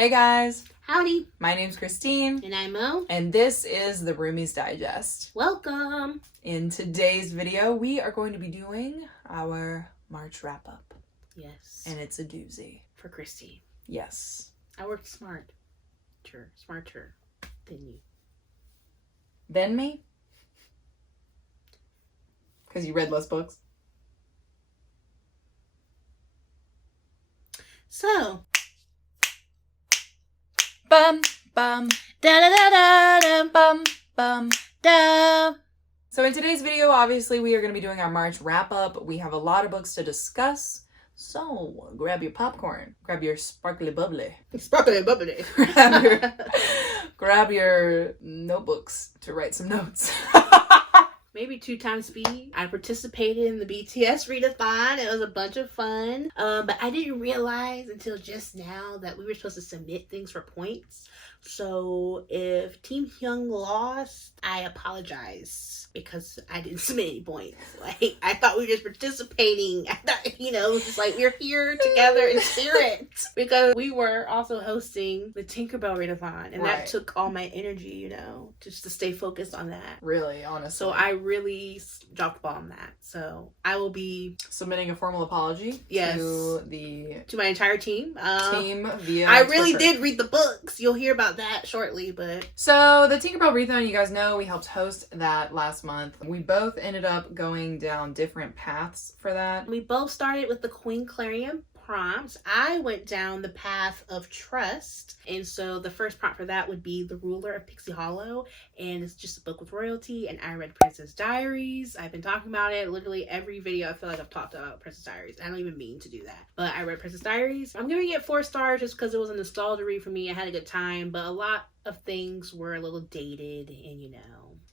Hey guys, Howdy. my name's Christine. And I'm Mo. And this is the Roomies Digest. Welcome. In today's video, we are going to be doing our March wrap-up. Yes. And it's a doozy. For Christine. Yes. I worked smarter than you. Than me? Because you read less books? So. Bum, bum, Da da da da da. bum, bum. Da. So in today's video, obviously, we are going to be doing our March wrap-up. We have a lot of books to discuss. So grab your popcorn, grab your sparkly bubbly. Sparkly bubbly. grab your notebooks to write some notes. Maybe 2 times speed. I participated in the BTS readathon. It was a bunch of fun. But I didn't realize until just now that we were supposed to submit things for points. So if Team Hyung lost, I apologize because I didn't submit any points. Like, I thought we were just participating. I thought, it was just like we're here together in spirit. Because we were also hosting the Tinkerbell readathon. And that took all my energy, just to stay focused on that. Really, honestly. So I really dropped the ball on that. So I will be submitting a formal apology to my entire team. Via I really Twitter. did read the books. You'll hear about that shortly, but so the Tinkerbell readathon, you guys know, we helped host that last month. We both ended up going down different paths for that. We both started with the Queen Clarion prompts. I went down the path of trust, and so the first prompt for that would be The Ruler of Pixie Hollow, and it's just a book with royalty. And I read Princess Diaries. I've been talking about it literally every video. I feel like I've talked about Princess Diaries. I don't even mean to do that, but I read Princess Diaries. I'm giving it 4 stars just because it was a nostalgia read for me. I had a good time, but a lot of things were a little dated, and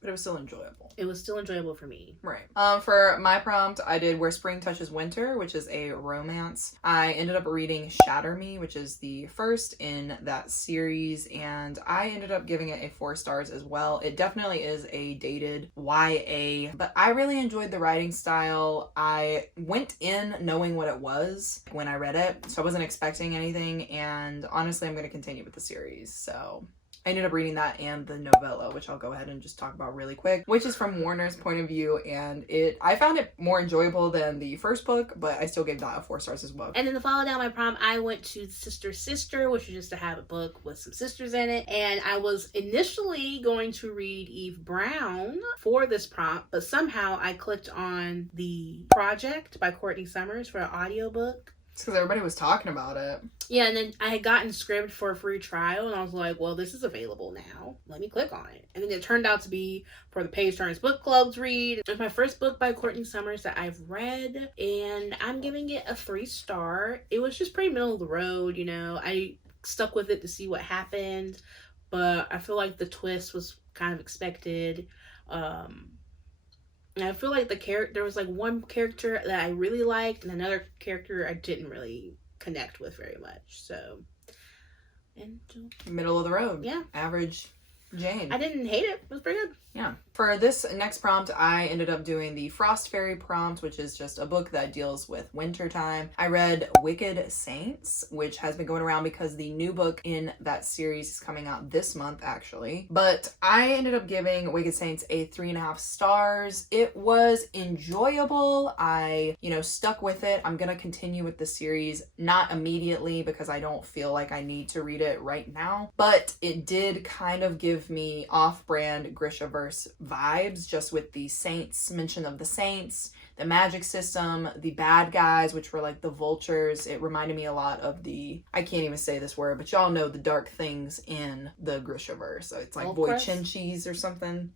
but it was still enjoyable. It was still enjoyable for me. Right. For my prompt, I did Where Spring Touches Winter, which is a romance. I ended up reading Shatter Me, which is the first in that series, and I ended up giving it a 4 stars as well. It definitely is a dated YA, but I really enjoyed the writing style. I went in knowing what it was when I read it, so I wasn't expecting anything, and honestly, I'm going to continue with the series, so I ended up reading that and the novella, which I'll go ahead and just talk about really quick, which is from Warner's point of view, and I found it more enjoyable than the first book, but I still gave that a 4 stars as well. And then to follow down my prompt, I went to Sister, which was just to have a book with some sisters in it, and I was initially going to read Eve Brown for this prompt, but somehow I clicked on The Project by Courtney Summers for an audiobook. It's because everybody was talking about it. Yeah, and then I had gotten Scribd for a free trial, and I was like, well, this is available now. Let me click on it. And then it turned out to be for the PageTurner Bookclubs read. It's my first book by Courtney Summers that I've read, and I'm giving it a 3 star. It was just pretty middle of the road, I stuck with it to see what happened, but I feel like the twist was kind of expected. And I feel like there was like one character that I really liked and another character I didn't really connect with very much. So, and middle of the road. Yeah. Average Jane. I didn't hate it. It was pretty good. Yeah. For this next prompt, I ended up doing the Frost Fairy prompt, which is just a book that deals with wintertime. I read Wicked Saints, which has been going around because the new book in that series is coming out this month, actually. But I ended up giving Wicked Saints a 3.5 stars. It was enjoyable. I, stuck with it. I'm going to continue with the series, not immediately because I don't feel like I need to read it right now. But it did kind of give me off-brand Grishaverse vibes, just with the saints, mention of the saints, the magic system, the bad guys, which were like the vultures. It reminded me a lot of I can't even say this word, but y'all know the dark things in the Grishaverse. So it's like Boychinchis or something.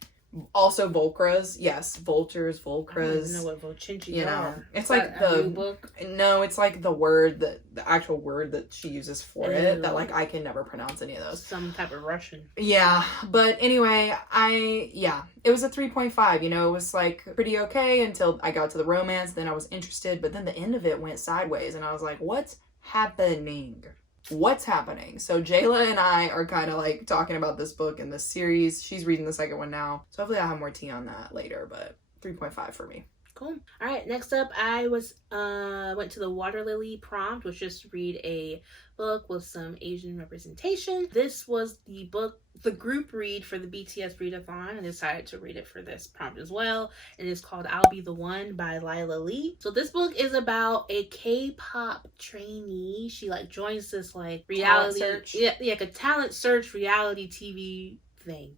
Also Volcras, yes, vultures, Volcras. I don't even know what Volchinchis are. It's like the book. No, it's like the word the actual word that she uses for it. That like I can never pronounce any of those. Some type of Russian. Yeah, but anyway, it was a 3.5. It was like pretty okay until I got to the romance. Then I was interested, but then the end of it went sideways, and I was like, what's happening? What's happening? So Jayla and I are kind of like talking about this book and this series. She's reading the second one now. So hopefully I'll have more tea on that later, but 3.5 for me. Cool. All right, next up, I went to the Water Lily prompt, which is read a book with some Asian representation. This was the group read for the BTS Readathon, and decided to read it for this prompt as well. And it's called I'll Be the One by Lila Lee. So this book is about a K-pop trainee. She like joins this like reality search. like a talent search reality TV thing.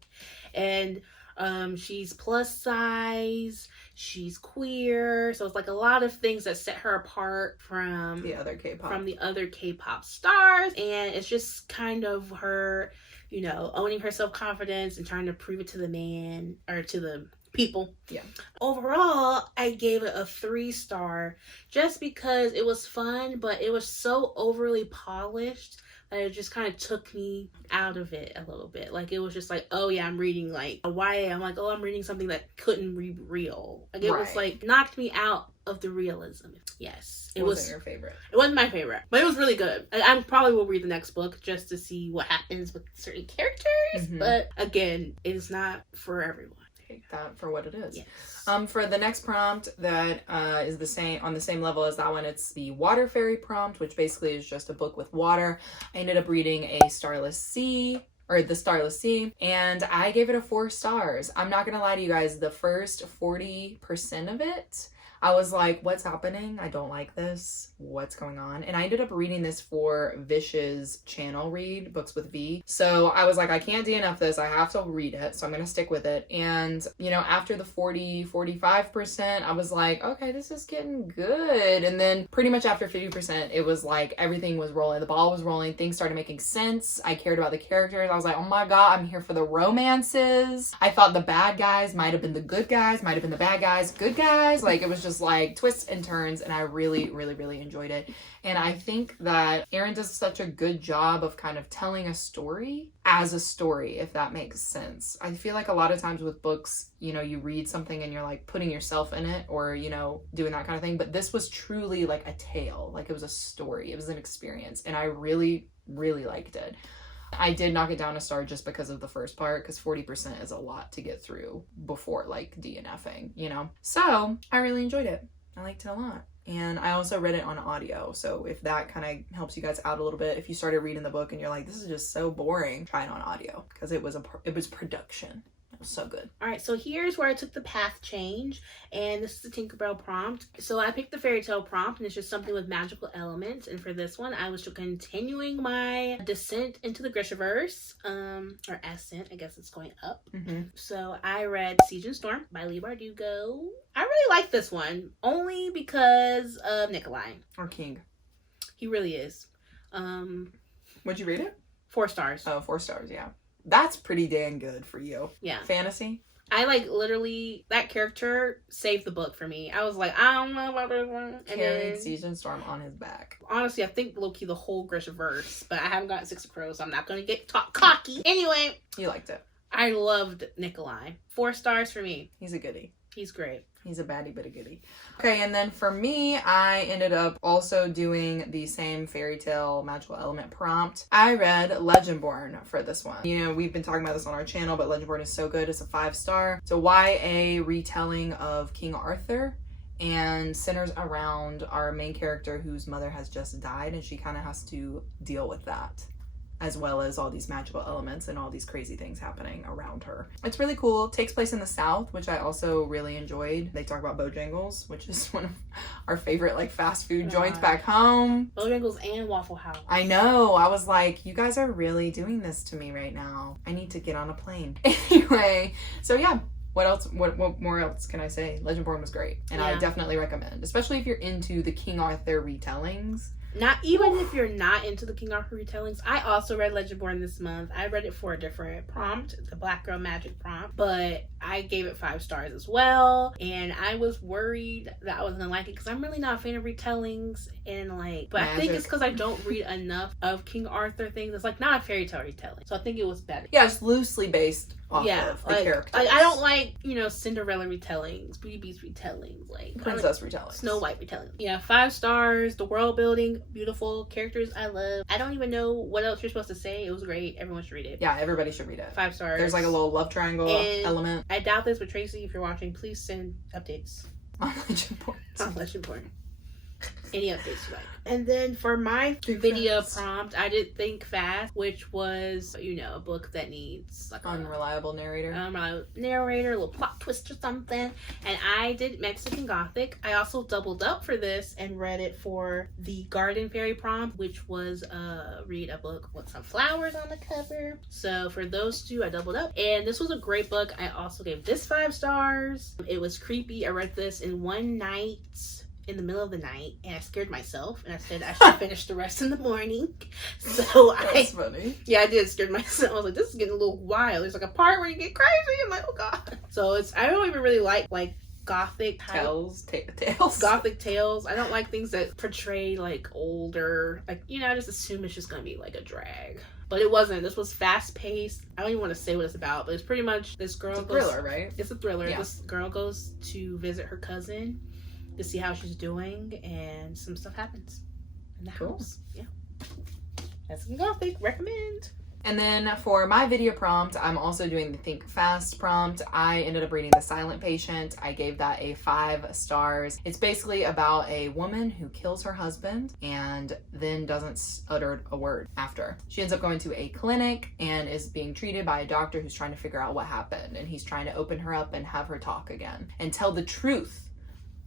And she's plus size, she's queer, so it's like a lot of things that set her apart from the other K-pop stars. And it's just kind of her, you know, owning her self-confidence and trying to prove it to the man or to the people. Yeah. Overall, I gave it a 3-star just because it was fun, but it was so overly polished that it just kind of took me out of it a little bit. Like, it was just like, oh yeah, I'm reading like a YA. I'm like, oh, I'm reading something that couldn't be real. Like, it was like, knocked me out of the realism. Yes. It wasn't your favorite. It wasn't my favorite, but it was really good. I probably will read the next book just to see what happens with certain characters. Mm-hmm. But again, it is not for everyone. Take that for what it is. Yes. For the next prompt that is on the same level as that one, it's the Water Fairy prompt, which basically is just a book with water. I ended up reading The Starless Sea, and I gave it a 4 stars. I'm not gonna lie to you guys, the first 40% of it, I was like, what's happening? I don't like this. What's going on? And I ended up reading this for Vish's channel read, Books with V. So I was like, I can't DNF this. I have to read it. So I'm going to stick with it. And, you know, after the 45%, I was like, okay, this is getting good. And then pretty much after 50%, it was like everything was rolling. The ball was rolling. Things started making sense. I cared about the characters. I was like, oh my God, I'm here for the romances. I thought the bad guys might have been the good guys, might have been the bad guys, good guys. Like, it was just like twists and turns, and I really, really, really enjoyed it. And I think that Erin does such a good job of kind of telling a story as a story, if that makes sense. I feel like a lot of times with books, you know, you read something and you're like putting yourself in it, or, you know, doing that kind of thing. But this was truly like a tale, like it was a story, it was an experience, and I really, really liked it. I did knock it down a star just because of the first part, because 40% is a lot to get through before like DNFing, you know? So I really enjoyed it. I liked it a lot. And I also read it on audio. So if that kind of helps you guys out a little bit, if you started reading the book and you're like, this is just so boring, try it on audio, because it was production. It was so good. All right, so here's where I took the path change, and this is the Tinkerbell prompt. So I picked the fairy tale prompt, and it's just something with magical elements. And for this one, I was continuing my descent into the Grishaverse, or ascent, I guess it's going up. Mm-hmm. So I read Siege and Storm by Leigh Bardugo. I really like this one, only because of Nikolai. Or King. He really is. What'd you rate it? 4 stars. Oh, 4 stars, yeah. That's pretty dang good for you. Yeah. Fantasy? I like literally, that character saved the book for me. I was like, I don't know about this one. Carried Siege and Storm on his back. Honestly, I think low-key the whole Grishaverse, but I haven't gotten 6 of Crows, so I'm not going to get cocky. Anyway. You liked it. I loved Nikolai. 4 stars for me. He's a goodie. He's great. He's a baddie but a goodie. Okay, and then for me, I ended up also doing the same fairy tale magical element prompt. I read Legendborn for this one. You know, we've been talking about this on our channel, but Legendborn is so good. It's a 5-star. It's a YA retelling of King Arthur, and centers around our main character whose mother has just died, and she kind of has to deal with that, as well as all these magical elements and all these crazy things happening around her. It's really cool. It takes place in the South, which I also really enjoyed. They talk about Bojangles, which is one of our favorite like fast food joints back home. Bojangles and Waffle House. I know. I was like, you guys are really doing this to me right now. I need to get on a plane. Anyway, so yeah. What else? What more else can I say? Legendborn was great, and I definitely recommend, especially if you're into the King Arthur retellings. Not even if you're not into the King Arthur retellings. I also read Legendborn this month. I read it for a different prompt, the Black Girl Magic prompt, but I gave it 5 stars as well. And I was worried that I wasn't gonna like it because I'm really not a fan of retellings, and like, but I think it's because I don't read enough of King Arthur things. It's like not a fairy tale retelling, so I think it was better. Yeah, it's loosely based off of the characters. Like, I don't like, you know, Cinderella retellings, Beauty Beast retellings, like princess retellings, Snow White retellings. Yeah, 5 stars. The world building, beautiful characters. I love. I don't even know what else you're supposed to say. It was great. Everyone should read it. Yeah, everybody should read it. 5 stars. There's like a little love triangle element. I doubt this, but Tracy, if you're watching, please send updates. On Legend Point. On Legend Point. Any updates you like. And then for my video prompt, I did Think Fast, which was, you know, a book that needs like unreliable narrator. Unreliable narrator, a little plot twist or something. And I did Mexican Gothic. I also doubled up for this and read it for the Garden Fairy prompt, which was read a book with some flowers on the cover. So for those two, I doubled up. And this was a great book. I also gave this 5 stars. It was creepy. I read this in one night, in the middle of the night, and I scared myself, and I said I should finish the rest in the morning. So That's funny. Yeah, I did scared myself. I was like, this is getting a little wild. There's like a part where you get crazy. I'm like, oh god. So I don't even really like gothic tales. Gothic tales. I don't like things that portray like older, like, you know, I just assume it's just gonna be like a drag. But it wasn't. This was fast paced. I don't even want to say what it's about, but it's pretty much this girl. It's a thriller, right? It's a thriller. Yeah. This girl goes to visit her cousin to see how she's doing, and some stuff happens in the house. Yeah. That's some Gothic. Recommend. And then for my video prompt, I'm also doing the Think Fast prompt. I ended up reading The Silent Patient. I gave that a 5 stars. It's basically about a woman who kills her husband and then doesn't utter a word after. She ends up going to a clinic and is being treated by a doctor who's trying to figure out what happened. And he's trying to open her up and have her talk again and tell the truth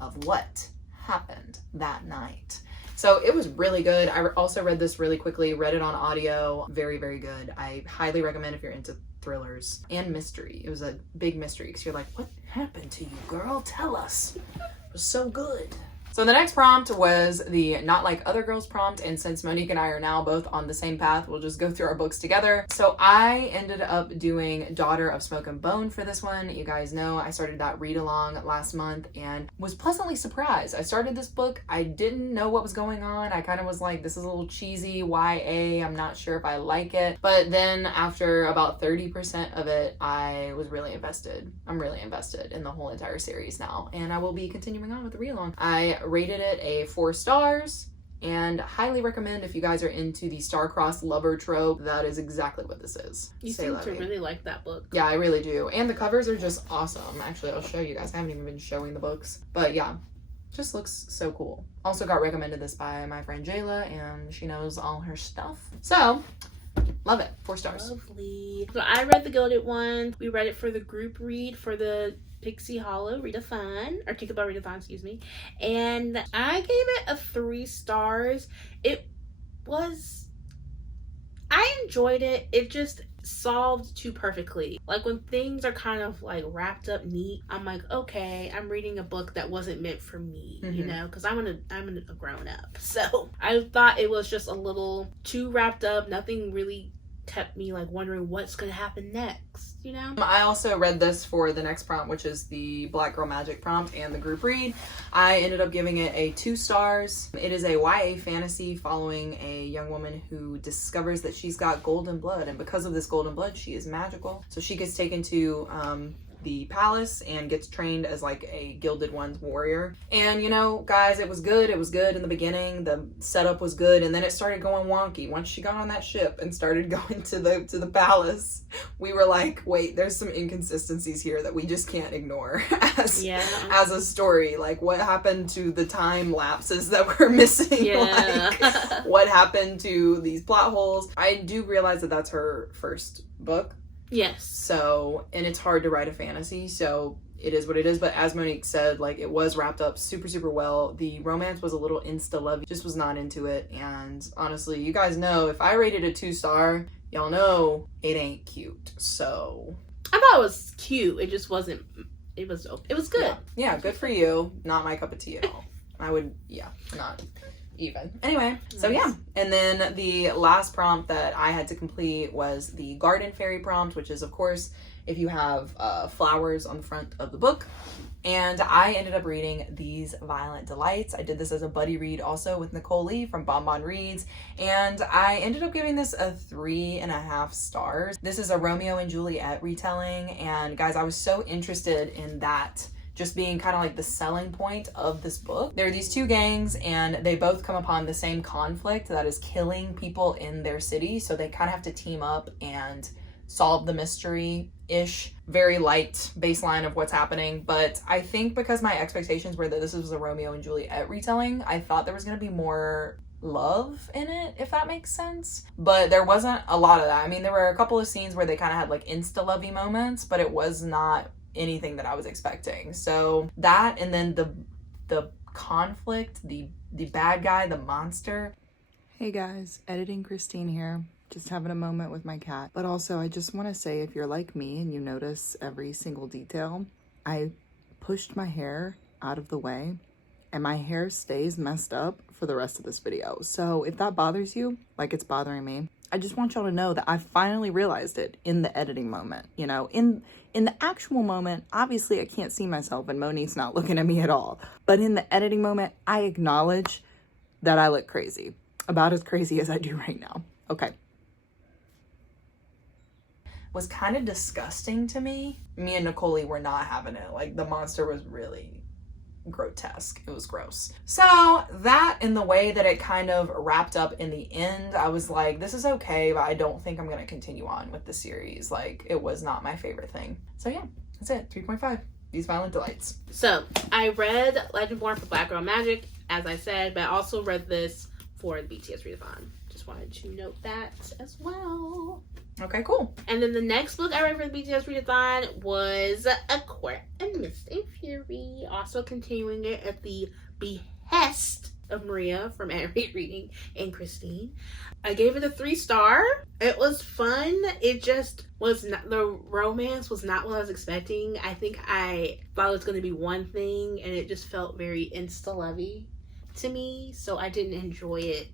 of what happened that night. So it was really good. I also read this really quickly, read it on audio. Very, very good. I highly recommend if you're into thrillers and mystery. It was a big mystery because you're like, what happened to you, girl? Tell us. It was so good. So the next prompt was the Not Like Other Girls prompt, and since Monique and I are now both on the same path, we'll just go through our books together. So I ended up doing Daughter of Smoke and Bone for this one. You guys know I started that read along last month and was pleasantly surprised. I started this book, I didn't know what was going on. I kind of was like, this is a little cheesy, YA, I'm not sure if I like it. But then after about 30% of it, I was really invested. I'm really invested in the whole entire series now, and I will be continuing on with the read along. I rated it a 4 stars and highly recommend if you guys are into the star-crossed lover trope. That is exactly what this is. You seem to really like that book. Yeah, I really do. And the covers are just awesome. Actually, I'll show you guys. I haven't even been showing the books. But yeah, just looks so cool. Also got recommended this by my friend Jayla, and she knows all her stuff. So, love it. 4 stars. Lovely. So I read the Gilded One. We read it for the group read for the Pixie Hollow Readathon, or Tinkerbell Readathon, excuse me. And I gave it a 3 stars. I enjoyed it. It just solved too perfectly. Like when things are kind of like wrapped up neat, I'm like, okay, I'm reading a book that wasn't meant for me, you know, because I'm a grown up. So I thought it was just a little too wrapped up. Nothing really kept me like wondering what's gonna happen next, you know. I also read this for the next prompt, which is the Black Girl Magic prompt and the group read. I ended up giving it a 2 stars. It is a YA fantasy following a young woman who discovers that she's got golden blood, and because of this golden blood she is magical. So she gets taken to the palace and gets trained as like a Gilded One's warrior. And you know, guys, it was good in the beginning. The setup was good, and then it started going wonky. Once she got on that ship and started going to the palace, we were like, wait, there's some inconsistencies here that we just can't ignore as a story. Like, what happened to the time lapses that we're missing? Like, what happened to these plot holes? I do realize that that's her first book. Yes. So, and it's hard to write a fantasy, so it is what it is. But as Monique said, like, it was wrapped up super, super well. The romance was a little insta-love. Just was not into it. And honestly, you guys know, if I rated a 2 star, y'all know it ain't cute. So I thought it was cute. It just wasn't, it was good. Yeah, good for you. Not my cup of tea at all. I would, not even. Anyway, so yeah. And then the last prompt that I had to complete was the Garden Fairy prompt, which is, of course, if you have flowers on the front of the book. And I ended up reading These Violent Delights. I did this as a buddy read also with Nicole Lee from Bonbon Reads. And I ended up giving this a 3.5 stars. This is a Romeo and Juliet retelling. And guys, I was so interested in that just being kind of like the selling point of this book. There are these 2 gangs, and they both come upon the same conflict that is killing people in their city. So they kind of have to team up and solve the mystery-ish, very light baseline of what's happening. But I think because my expectations were that this was a Romeo and Juliet retelling, I thought there was going to be more love in it, if that makes sense. But there wasn't a lot of that. I mean, there were a couple of scenes where they kind of had like insta-lovey moments, but it was not anything that I was expecting. So that, and then the conflict, the bad guy, the monster. Hey guys, editing Christine here. Just having a moment with my cat. But also, I just want to say, if you're like me and you notice every single detail, I pushed my hair out of the way and my hair stays messed up for the rest of this video. So if that bothers you, like it's bothering me, I just want y'all to know that I finally realized it in the editing moment. You know, in the actual moment, obviously I can't see myself and Monique's not looking at me at all. But in the editing moment, I acknowledge that I look crazy. About as crazy as I do right now. Okay. Was kind of disgusting to me. Me and Nicole were not having it. Like, the monster was really grotesque. It was gross. So that, in the way that it kind of wrapped up in the end, I was like, this is okay, but I don't think I'm gonna continue on with the series. Like, it was not my favorite thing. So yeah, that's it. 3.5. These Violent Delights. So I read Legendborn for Black Girl Magic, as I said, but I also read this for the BTS Readathon. Just wanted to note that as well. Okay, cool. And then the next book I read for the BTS Readathon was A Quirk and Mistake Fury. Also continuing it at the behest of Maria from Read Reading and Christine. I gave it a 3-star. It was fun. It just was not, the romance was not what I was expecting. I think I thought it was going to be one thing and it just felt very insta-lovey to me. So I didn't enjoy it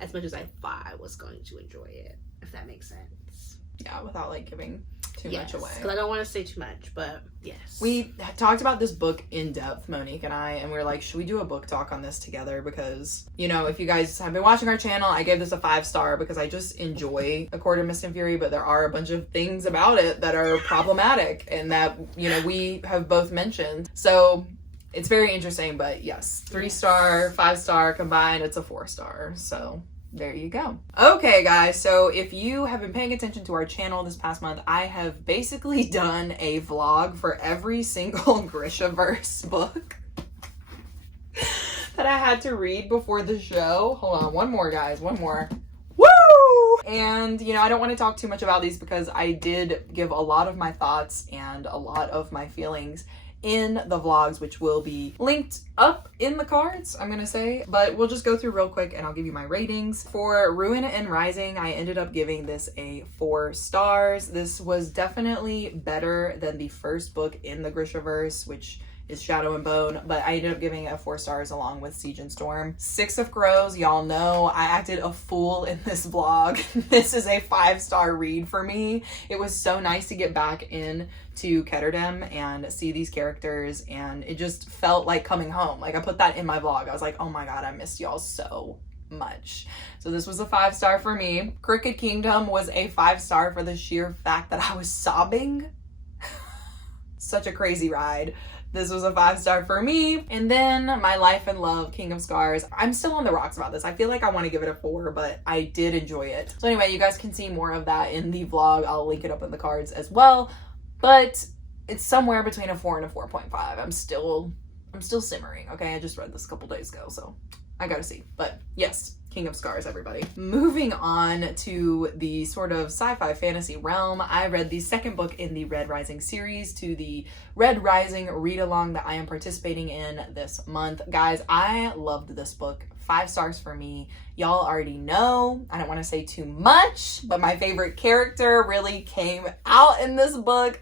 as much as I thought I was going to enjoy it, if that makes sense. Yeah, without like giving too much away. Because I don't want to say too much, but yes. We talked about this book in depth, Monique and I, and we were like, should we do a book talk on this together? Because, you know, if you guys have been watching our channel, I gave this a 5-star because I just enjoy A Quirk and Mistake Fury, but there are a bunch of things about it that are problematic and that, you know, we have both mentioned. So it's very interesting, but yes, 3-star, 5-star combined, it's a 4-star. So there you go. Okay, guys, so if you have been paying attention to our channel this past month, I have basically done a vlog for every single Grishaverse book that I had to read before the show. Hold on, one more, guys, one more. Woo! And, you know, I don't want to talk too much about these because I did give a lot of my thoughts and a lot of my feelings in the vlogs, which will be linked up in the cards, I'm gonna say, but we'll just go through real quick and I'll give you my ratings. For Ruin and Rising, I ended up giving this a 4 stars. This was definitely better than the first book in the Grishaverse, which is Shadow and Bone, but I ended up giving it 4 stars along with Siege and Storm. Six of Crows, y'all know I acted a fool in this vlog. This is a 5-star read for me. It was so nice to get back in to Ketterdam and see these characters, and it just felt like coming home. Like, I put that in my vlog. I was like, oh my god, I missed y'all so much. So this was a 5-star for me. Crooked Kingdom was a 5-star for the sheer fact that I was sobbing. Such a crazy ride. This was a 5-star for me. And then My Life and Love, King of Scars. I'm still on the rocks about this. I feel like I want to give it a 4, but I did enjoy it. So anyway, you guys can see more of that in the vlog. I'll link it up in the cards as well. But it's somewhere between a 4 and a 4.5. I'm still simmering, okay? I just read this a couple days ago, so I gotta see. But yes, King of Scars, everybody. Moving on to the sort of sci-fi fantasy realm, I read the second book in the Red Rising series, to the Red Rising read-along that I am participating in this month. Guys, I loved this book. 5 stars for me. Y'all already know, I don't want to say too much, but my favorite character really came out in this book.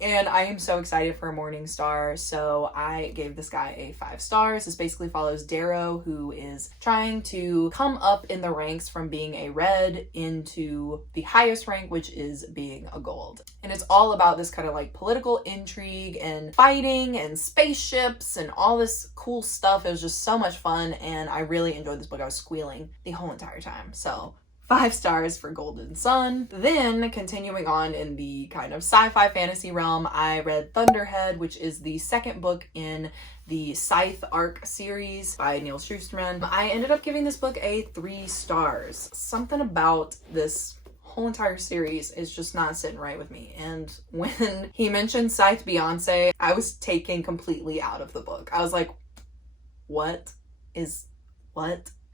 And I am so excited for Morningstar, so I gave this guy a 5 stars. This basically follows Darrow, who is trying to come up in the ranks from being a red into the highest rank, which is being a gold. And it's all about this kind of like political intrigue and fighting and spaceships and all this cool stuff. It was just so much fun, and I really enjoyed this book. I was squealing the whole entire time, so 5 stars for Golden Sun. Then, continuing on in the kind of sci-fi fantasy realm, I read Thunderhead, which is the second book in the Scythe arc series by Neil Schusterman. I ended up giving this book a 3 stars. Something about this whole entire series is just not sitting right with me. And when he mentioned Scythe Beyonce, I was taken completely out of the book. I was like, what?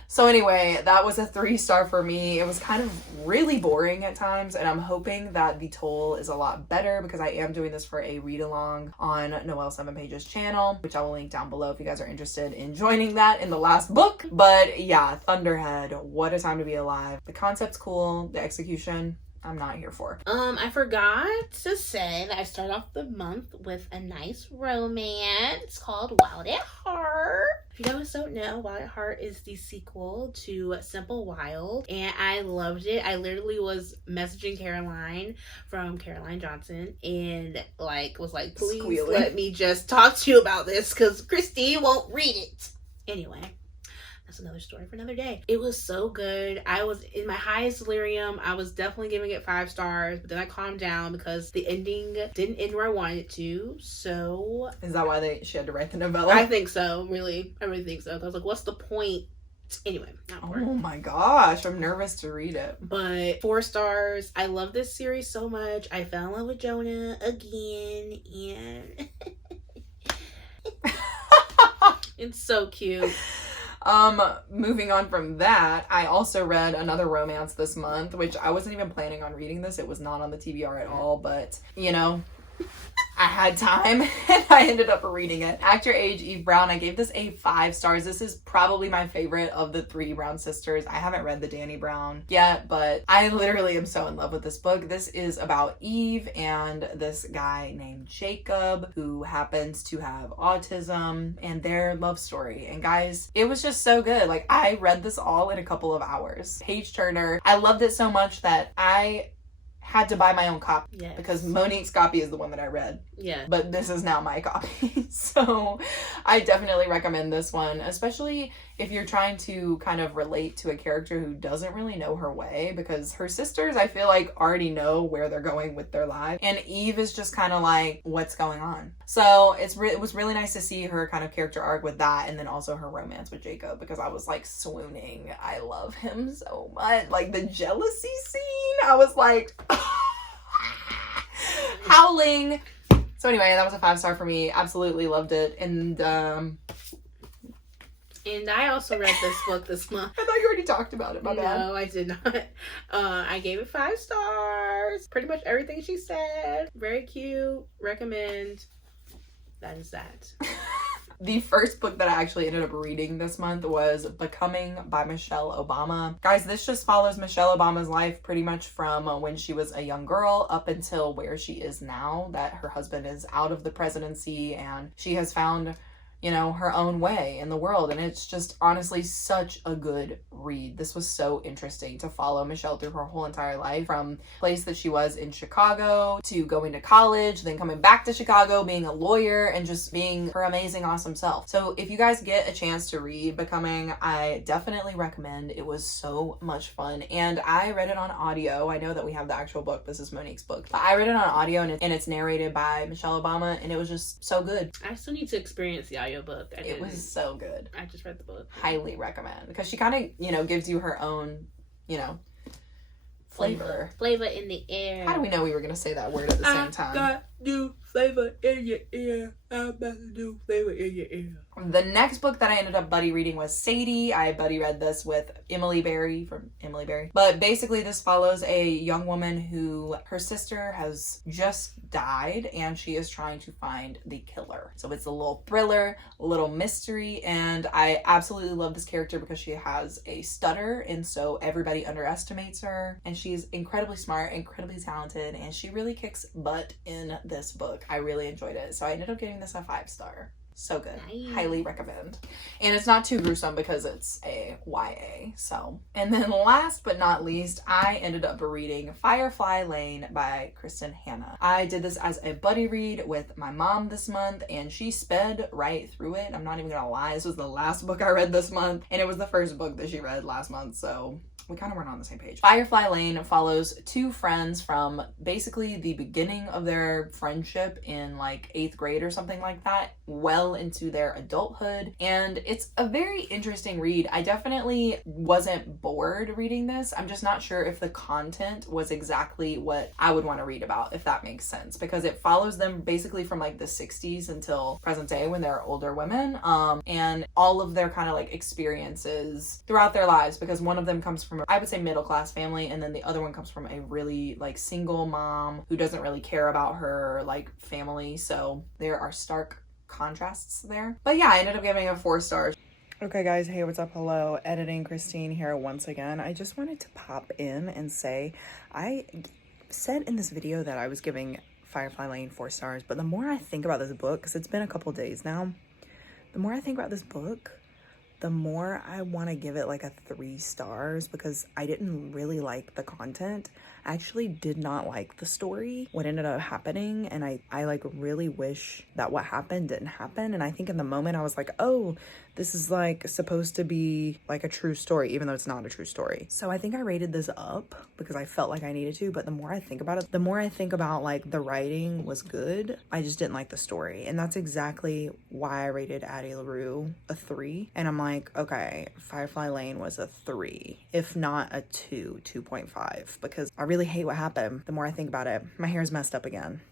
So anyway, that was a 3-star for me. It was kind of really boring at times, and I'm hoping that the toll is a lot better because I am doing this for a read-along on Noelle 7 Pages channel, which I will link down below if you guys are interested in joining that in the last book. But yeah, Thunderhead, what a time to be alive. The concept's cool, the execution, I'm not here for. I forgot to say that I start off the month with a nice romance called Wild at Heart. If you guys don't know, Wild at Heart is the sequel to Simple Wild, and I loved it. I literally was messaging Caroline from Caroline Johnson and was like, please Squealing. let me just talk to you about this because Christine won't read it. Anyway. That's another story for another day. It was so good. I was in my highest delirium. I was definitely giving it 5 stars, but then I calmed down because the ending didn't end where I wanted it to. So Is that why she had to write the novella? I think so. Really, I really think so. I was like, what's the point? Anyway, not important. Oh my gosh, I'm nervous to read it. But 4 stars. I love this series so much. I fell in love with Jonah again, and it's so cute. Moving on from that, I also read another romance this month, which I wasn't even planning on reading this. It was not on the TBR at all, but you know, I had time and I ended up reading it. Act Your Age, Eve Brown. I gave this a 5 stars. This is probably my favorite of the 3 Brown sisters. I haven't read the Danny Brown yet, but I literally am so in love with this book. This is about Eve and this guy named Jacob who happens to have autism and their love story. And guys, it was just so good. Like, I read this all in a couple of hours. PageTurner. I loved it so much that I had to buy my own copy. Yes. Because Monique's copy is the one that I read. Yeah. But this is now my copy. So I definitely recommend this one, especially if you're trying to kind of relate to a character who doesn't really know her way, because her sisters, I feel like, already know where they're going with their lives. And Eve is just kind of like, what's going on? So it was really nice to see her kind of character arc with that, and then also her romance with Jacob, because I was like swooning. I love him so much. Like the jealousy scene, I was like howling. So anyway, that was a 5-star for me. Absolutely loved it. And I also read this book this month. I thought you already talked about it. My bad. No, I did not. I gave it 5 stars. Pretty much everything she said. Very cute. Recommend. That is that. The first book that I actually ended up reading this month was Becoming by Michelle Obama. Guys, this just follows Michelle Obama's life pretty much from when she was a young girl up until where she is now, that her husband is out of the presidency and she has found, you know, her own way in the world. And it's just honestly such a good read. This was so interesting to follow Michelle through her whole entire life, from place that she was in Chicago to going to college, then coming back to Chicago, being a lawyer, and just being her amazing, awesome self. So if you guys get a chance to read Becoming, I definitely recommend. It was so much fun. And I read it on audio. I know that we have the actual book. This is Monique's book. But I read it on audio, and it's narrated by Michelle Obama, and it was just so good. I still need to experience the audio book. It was so good. I just read the book. Highly recommend, because she kind of, you know, gives you her own, you know, flavor. Flavor in the air. How do we know we were going to say that word at the same time? Got new flavor in your ear. I'm about to do flavor in your ear. The next book that I ended up buddy reading was Sadie. I buddy read this with Emily Berry from Emily Berry. But basically this follows a young woman who, her sister has just died and she is trying to find the killer. So it's a little thriller, a little mystery, and I absolutely love this character because she has a stutter, and so everybody underestimates her, and she's incredibly smart, incredibly talented, and she really kicks butt in this book. I really enjoyed it. So I ended up giving this a 5-star. So good. Nice. Highly recommend. And it's not too gruesome because it's a YA. So, and then last but not least, I ended up reading Firefly Lane by Kristen Hanna. I did this as a buddy read with my mom this month, and she sped right through it. I'm not even gonna lie. This was the last book I read this month, and it was the first book that she read last month. So we kind of weren't on the same page. Firefly Lane follows two friends from basically the beginning of their friendship in like 8th grade or something like that, well into their adulthood. And it's a very interesting read. I definitely wasn't bored reading this. I'm just not sure if the content was exactly what I would want to read about, if that makes sense, because it follows them basically from like the 60s until present day when they're older women, and all of their kind of like experiences throughout their lives, because one of them comes from, I would say, middle class family, and then the other one comes from a really like single mom who doesn't really care about her like family. So there are stark contrasts there. But yeah, I ended up giving it 4 stars. Okay guys, hey, what's up? Hello, Editing Christine here once again. I just wanted to pop in and say, I said in this video that I was giving Firefly Lane 4 stars, but the more I think about this book, because it's been a couple days now, the more I think about this book, the more I want to give it like a 3 stars, because I didn't really like the content. I actually did not like the story, what ended up happening, and I like really wish that what happened didn't happen. And I think in the moment I was like, oh, this is like supposed to be like a true story, even though it's not a true story. So I think I rated this up because I felt like I needed to, but the more I think about it, the more I think about like the writing was good, I just didn't like the story. And that's exactly why I rated Addie LaRue a 3. And I'm like, okay, Firefly Lane was a 3, if not a 2.5, because I really hate what happened. The more I think about it, my hair's messed up again.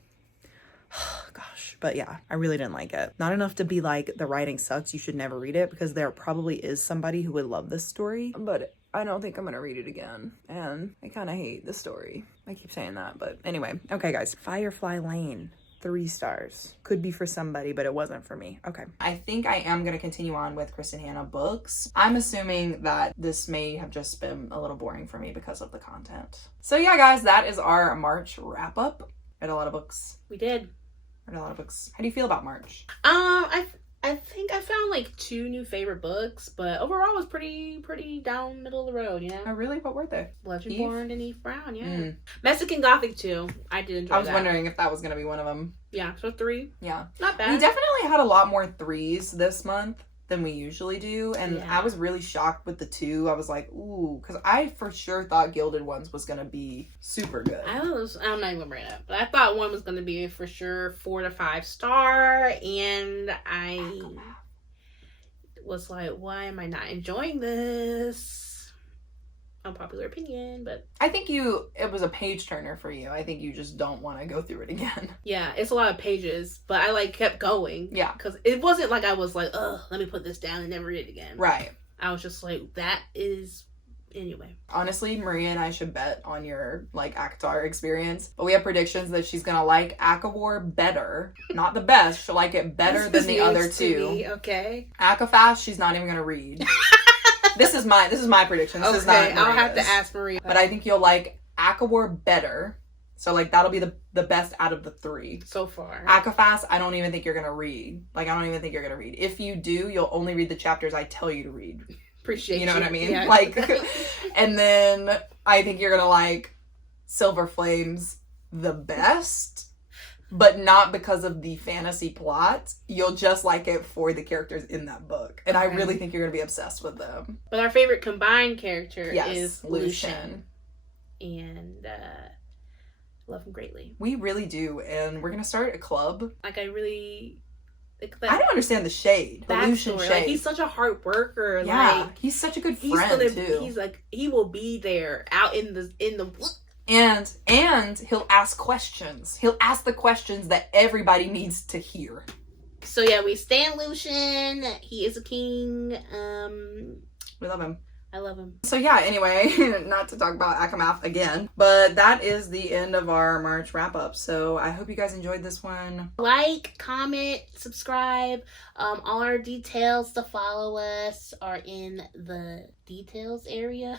Gosh, but yeah, I really didn't like it. Not enough to be like, the writing sucks, you should never read it, because there probably is somebody who would love this story, but I don't think I'm gonna read it again. And I kind of hate the story. I keep saying that, but anyway. Okay guys, Firefly Lane, 3 stars. Could be for somebody, but it wasn't for me. Okay. I think I am going to continue on with Kristen Hanna books. I'm assuming that this may have just been a little boring for me because of the content. So yeah, guys, that is our March wrap up. Read a lot of books. We did. Read a lot of books. How do you feel about March? I think I found like 2 new favorite books, but overall it was pretty down middle of the road, you know? Oh, really? What were they? Legendborn and Eve Brown, yeah. Mexican Gothic too. I did enjoy that. I was wondering if that was going to be one of them. Yeah, so 3. Yeah. Not bad. We definitely had a lot more 3s this month than we usually do, and Yeah. I was really shocked with the 2. I was like, ooh, because I for sure thought Gilded Ones was gonna be super good. I'm not even gonna bring it up, but I thought one was gonna be for sure 4 to 5 star, and I was like, why am I not enjoying this? Unpopular opinion, but I think it was a page turner for you. I think you just don't want to go through it again. yeah, it's a lot of pages, but I like kept going. Yeah. Because it wasn't like I was like, oh, let me put this down and never read it again. Right. I was just like, that is, anyway. Honestly, Maria and I should bet on your like ACOTAR experience, but we have predictions that she's gonna like ACOWAR better, not the best. She'll like it better than the other 2. Okay. ACOFAST, she's not even gonna read. This is my prediction. This is not Maria's. I'll have to ask Maria. But I think you'll like ACOWAR better. So like that'll be the best out of the 3. So far. ACOFAST, I don't even think you're gonna read. Like I don't even think you're gonna read. If you do, you'll only read the chapters I tell you to read. Appreciate you know what I mean? Yeah. Like, and then I think you're gonna like Silver Flames the best, but not because of the fantasy plot. You'll just like it for the characters in that book. And I really think you're gonna be obsessed with them. But our favorite combined character Yes, is Lucian. And love him greatly. We really do. And we're gonna start a club. Like I really I don't understand the shade. The Lucian shade. Like, he's such a hard worker. Yeah. Like He's such a good friend too. He's like, he will be there out in the And he'll ask questions. He'll ask the questions that everybody needs to hear. So yeah, we stand Lucian. He is a king. We love him. I love him. So yeah, anyway, not to talk about Akamath again, but that is the end of our March wrap up. So I hope you guys enjoyed this one. Like, comment, subscribe. All our details to follow us are in the details area.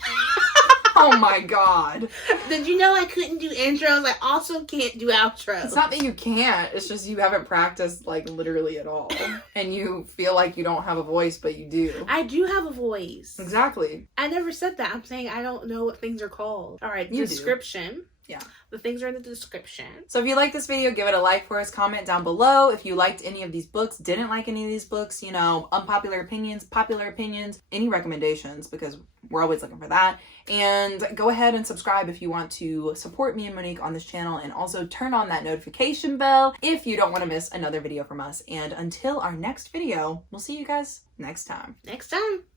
Oh my god. Did you know I couldn't do intros? I also can't do outros. It's not that you can't. It's just you haven't practiced like literally at all. And you feel like you don't have a voice, but you do. I do have a voice. Exactly. I never said that. I'm saying I don't know what things are called. All right, You description. Yeah. The things are in the description. So if you like this video, give it a like for us, comment down below. If you liked any of these books, didn't like any of these books, you know, unpopular opinions, popular opinions, any recommendations, because we're always looking for that. And go ahead and subscribe if you want to support me and Monique on this channel, and also turn on that notification bell if you don't want to miss another video from us. And until our next video, we'll see you guys next time. Next time.